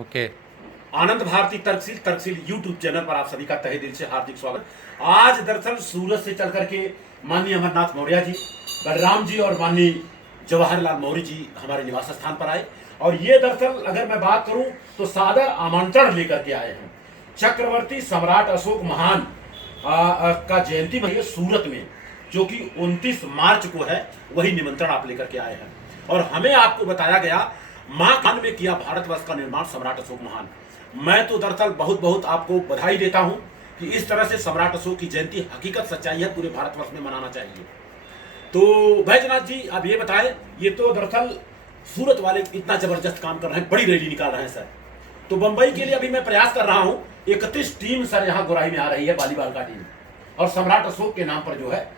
Okay. आनंद Bharti तर्कशील YouTube channel पर आप सभी का तहे दिल से हार्दिक स्वागत। आज दरअसल सूरत से चल करके माननीय अमरनाथ मौर्य जी, बलराम जी और माननीय जवाहरलाल मौर्य जी हमारे निवास स्थान पर आए और ये दरअसल अगर मैं बात करूं तो सादर आमंत्रण लेकर के आए हैं। चक्रवर्ती सम्राट अशोक महान का जयंती मनाइए सूरत में, जो कि 29 मार्च को है, वही निमंत्रण आप लेकर के आए हैं। और हमें आपको बताया गया मां कान में किया भारतवर्ष का निर्माण सम्राट अशोक महान। मैं तो दरअसल बहुत बहुत आपको बधाई देता हूं कि इस तरह से सम्राट अशोक की जयंती हकीकत सच्चाई है, पूरे भारतवर्ष में मनाना चाहिए। तो बैजनाथ जी आप ये बताएं, ये तो दरअसल सूरत वाले इतना जबरदस्त काम कर रहे हैं, बड़ी रैली निकाल रहे हैं सर। तो बंबई के लिए अभी मैं प्रयास कर रहा हूं, 31 टीम सर यहाँ गोराई में आ रही है, वॉलीबॉल का टीम, और सम्राट अशोक के नाम पर जो है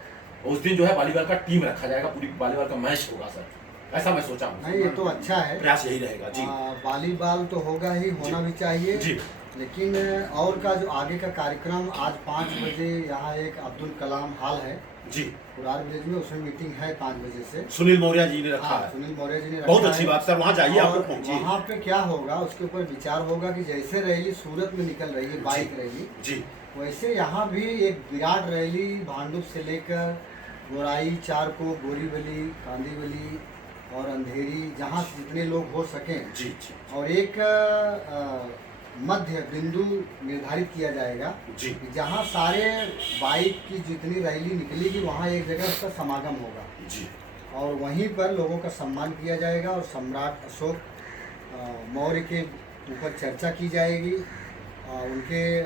उस दिन जो है वॉलीबॉल का टीम रखा जाएगा, पूरी वॉलीबॉल का मैच होगा सर, ऐसा मैं सोचा हूँ। नहीं, ये तो अच्छा है, प्रयास यही रहेगा जी। वॉलीबॉल तो होगा ही, होना भी चाहिए जी। लेकिन और का जो आगे का कार्यक्रम आज 5 बजे यहाँ एक अब्दुल कलाम हॉल है जी पुरार विलेज में, उसमें मीटिंग है 5 बजे से। सुनील मौर्य जी ने रखा है। सुनील मौर्य जी ने बहुत रखा अच्छी है। बात सर, वहाँ जाइए, आपको पहुंचिए। वहाँ पे क्या होगा उसके ऊपर विचार होगा कि जैसे रैली सूरत में निकल रही है बाइक रैली जी, वैसे यहाँ भी एक विराट रैली भांडुप से लेकर गोराई, चारको, बोरीवली, कांदीवली और अंधेरी, जहाँ से जितने लोग हो सकें जी जी और एक मध्य बिंदु निर्धारित किया जाएगा जी कि जहाँ सारे बाइक की जितनी रैली निकलेगी वहाँ एक जगह उसका समागम होगा जी। और वहीं पर लोगों का सम्मान किया जाएगा और सम्राट अशोक मौर्य के ऊपर चर्चा की जाएगी, उनके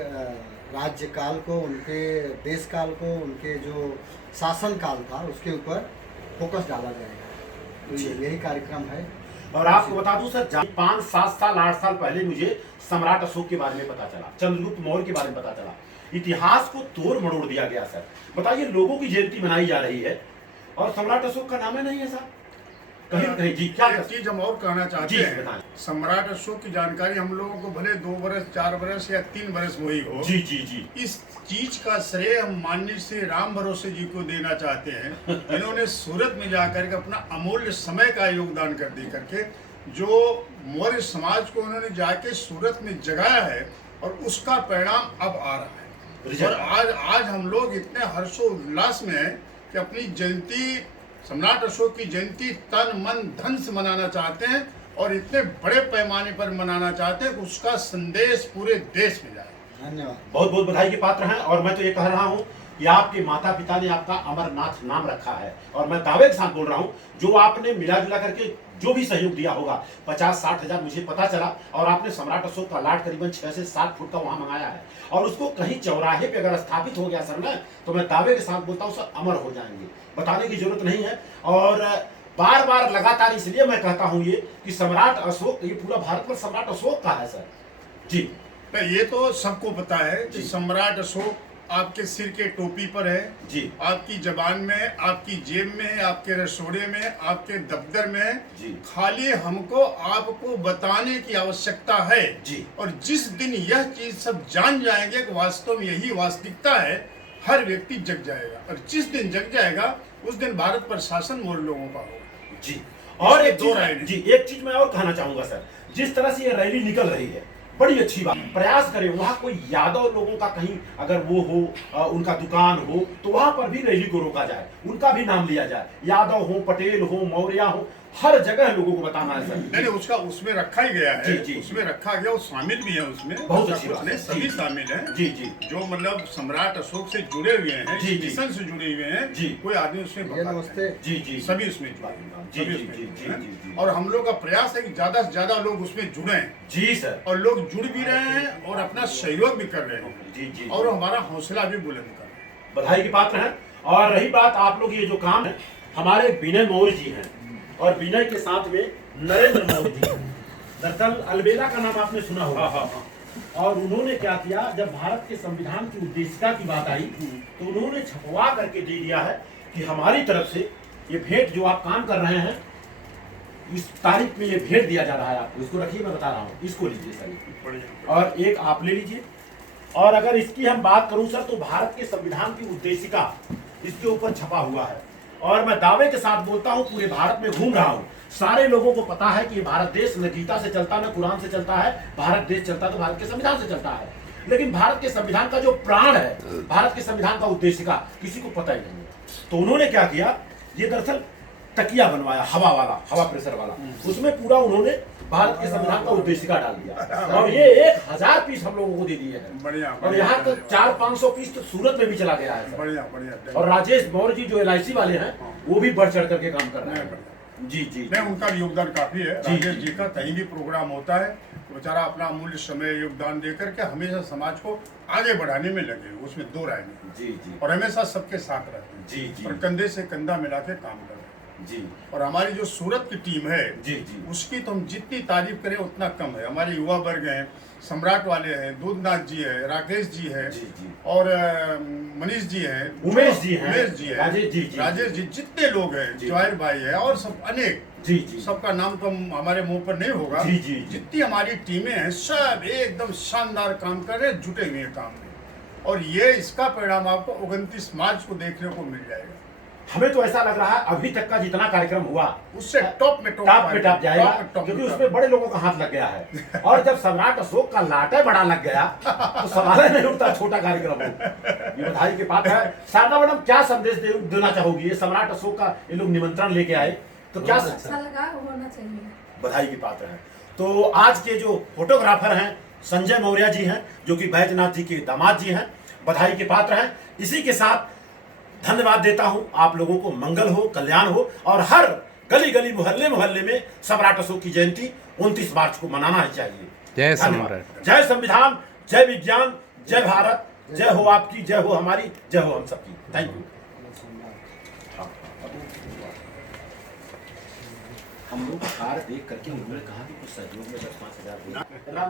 राज्य काल को, उनके देश काल को, उनके जो शासन काल था उसके ऊपर फोकस डाला जाएगा। तो यही कार्यक्रम है। और आपको बता दूं सर, 5, 7 साल 8 साल पहले मुझे सम्राट अशोक के बारे में पता चला, चंद्रगुप्त मौर्य के बारे में पता चला, इतिहास को तोड़ मरोड़ दिया गया सर। बताइए, लोगों की जयंती मनाई जा रही है और सम्राट अशोक का नाम है नहीं है सर कहीं कहीं। जी, क्या एक चीज हम और कहना चाहते हैं, सम्राट अशोक की जानकारी हम लोगों को भले 2 बरस 4 बरस या 3 बरस हुई हो, जी जी जी, इस चीज का श्रेय हम माननीय श्री राम भरोसे जी को देना चाहते हैं। इन्होंने सूरत में जाकर के अपना अमूल्य समय का योगदान कर दे करके जो मौर्य समाज को उन्होंने जाके सूरत में जगाया है और उसका परिणाम अब आ रहा है। और आज हम लोग इतने हर्षोल्लास में हैं कि अपनी जयंती, सम्राट अशोक की जयंती तन मन धन से मनाना चाहते हैं और इतने बड़े पैमाने पर मनाना चाहते हैं कि उसका संदेश पूरे देश में जाए। धन्यवाद। बहुत बहुत बधाई के पात्र हैं। और मैं तो ये कह रहा हूँ कि आपके माता पिता ने आपका अमरनाथ नाम रखा है, और मैं दावे के साथ बोल रहा हूँ, जो आपने मिला जुला करके जो भी सहयोग दिया होगा, 50-60 हजार मुझे पता चला, और आपने सम्राट अशोक का लाट करीबन 6 से 7 फुट का वहां मंगाया है, और उसको कहीं चौराहे पे अगर स्थापित हो गया सर ना, तो मैं दावे के साथ बोलता हूँ सर, अमर हो जाएंगे, बताने की जरूरत नहीं है। और बार बार लगातार इसलिए मैं कहता हूँ ये कि सम्राट अशोक, ये पूरा भारत पर सम्राट अशोक का है सर। जी, ये तो सबको पता है कि सम्राट अशोक आपके सिर के टोपी पर है जी, आपकी जबान में, आपकी जेब में, आपके रसोड़े में, आपके दफ्तर में है जी। खाली हमको आपको बताने की आवश्यकता है जी। और जिस दिन यह चीज सब जान जाएंगे कि वास्तव में यही वास्तविकता है, हर व्यक्ति जग जाएगा, और जिस दिन जग जाएगा उस दिन भारत पर शासन मौर्य लोगों का होगा जी। और एक दो राय नहीं। जी, एक चीज मैं और कहना चाहूंगा सर, जिस तरह से ये रैली निकल रही है, बड़ी अच्छी बात। प्रयास करें वहां कोई यादव लोगों का कहीं अगर वो हो, उनका दुकान हो, तो वहां पर भी रैली को रोका जाए, उनका भी नाम लिया जाए, यादव हो, पटेल हो, मौर्य हो, हर जगह लोगों को बताना है सर। नहीं, उसका उसमें रखा ही गया है। जी, जी, उसमें रखा गया, वो शामिल भी है उसमें, बहुत ऐसा अच्छी कुछ बात नहीं, है। सभी जी, शामिल हैं जी जी, जो मतलब सम्राट अशोक से जुड़े हुए हैं, जी, जी। मिशन से जुड़े हुए हैं, जी। कोई आदमी उसमें ये बता नमस्ते। जी जी, सभी उसमें जुड़े जी, सभी जी, उसमें जी, जुड़े हैं। जी, जी। और हम लोग का प्रयास है कि ज्यादा से ज्यादा लोग उसमें जुड़े जी सर, और लोग जुड़ भी रहे हैं और अपना सहयोग भी कर रहे हैं, जी जी, और हमारा हौसला भी बुलंद कर रहे हैं। बधाई के पात्र हैं। और रही बात आप लोग ये जो काम है, हमारे विनय मौर्य जी हैं, और विनय के साथ में नरेंद्र मौर्य जी हैं। दरअसल अलबेला का नाम आपने सुना होगा। और उन्होंने क्या किया, जब भारत के संविधान की उद्देशिका की बात आई तो उन्होंने छपवा करके दे दिया है कि हमारी तरफ से ये भेंट जो आप काम कर रहे हैं, इस तारीख में ये भेंट दिया जा रहा है आपको। इसको रखिए, मैं बता रहा हूँ, इसको लीजिए सर, और एक आप ले लीजिए। और अगर इसकी हम बात करूं सर, तो भारत के संविधान की उद्देशिका इसके ऊपर छपा हुआ है। और मैं दावे के साथ बोलता हूं, पूरे भारत में घूम रहा हूं, सारे लोगों को पता है कि ये भारत देश न गीता से चलता न कुरान से चलता है। भारत देश चलता तो भारत के संविधान से चलता है, लेकिन भारत के संविधान का जो प्राण है, भारत के संविधान का उद्देशिका किसी को पता ही नहीं है। तो उन्होंने क्या किया, ये दरअसल तकिया बनवाया, हवा वाला, हवा प्रेशर वाला, उसमें पूरा उन्होंने भारत के संविधान का उद्देशिका डाल दिया और ये 1000 पीस हम लोगों को दे दिए हैं। बढ़िया, और यहाँ तक 400-500 पीस तो सूरत में भी चला गया है सर। बढ़िया बढ़िया। और राजेश मौर्य जी जो LIC वाले हैं, वो भी बढ़ चढ़ करके काम कर रहे हैं। जी जी नहीं, उनका भी योगदान काफी है। जी, राजेश जी। जी का कहीं भी प्रोग्राम होता है, बेचारा अपना अमूल्य समय योगदान दे करके हमेशा समाज को आगे बढ़ाने में लगे, उसमें दो राय नहीं। जी जी और हमेशा सबके साथ रहते हैं जी जी और कंधे से कंधा मिला के काम कर रहे हैं। जी और हमारी जो सूरत की टीम है, जी जी उसकी तो हम जितनी तारीफ करें उतना कम है। हमारे युवा वर्ग हैं, सम्राट वाले हैं, दूधनाथ जी है, राकेश जी है, जी जी और मनीष जी हैं, उमेश जी हैं, उमेश जी है, राजेश जी, जी। राजेश जी, जितने लोग हैं, जी। जवाहिर भाई है, और सब अनेक, जी जी सबका नाम तो हमारे मुंह पर नहीं होगा। जी, जी, जी। जितनी हमारी टीमें हैं, सब एकदम शानदार काम कर रहे हैं, जुटे हुए हैं काम में। और ये इसका परिणाम आपको 29 मार्च को देखने को मिल जाएगा। हमें तो ऐसा लग रहा है अभी तक का जितना कार्यक्रम हुआ उससे टॉप में टॉप पे टॉप जाएगा, क्योंकि उसमें बड़े लोगों का हाथ लग गया है। और जब सम्राट अशोक का लाटे बड़ा लग गया तो सवाल ही नहीं उठता छोटा कार्यक्रम हो। ये बधाई की बात है। शारदा मैडम, क्या संदेश देना चाहोगी? ये सम्राट अशोक का ये लोग निमंत्रण लेके आए, तो क्या अच्छा लगा, होना चाहिए। बधाई की बात है। तो आज के जो फोटोग्राफर हैं संजय मौर्य जी हैं, जो कि बैजनाथ जी के दामाद जी हैं, बधाई के पात्र हैं। इसी के साथ धन्यवाद देता हूं। आप लोगों को मंगल हो, कल्याण हो, और हर गली गली मोहल्ले मोहल्ले में सम्राट अशोक की जयंती 29 मार्च को मनाना ही चाहिए। जय धन्यवाद। सम्राट। जय संविधान, जय विज्ञान, जय भारत, जय हो आपकी, जय हो हमारी, जय हो हम सबकी। Thank you. हम लोग कार्य देख करके उन्होंने कहा कि कुछ सहयोग में 10-5 हजार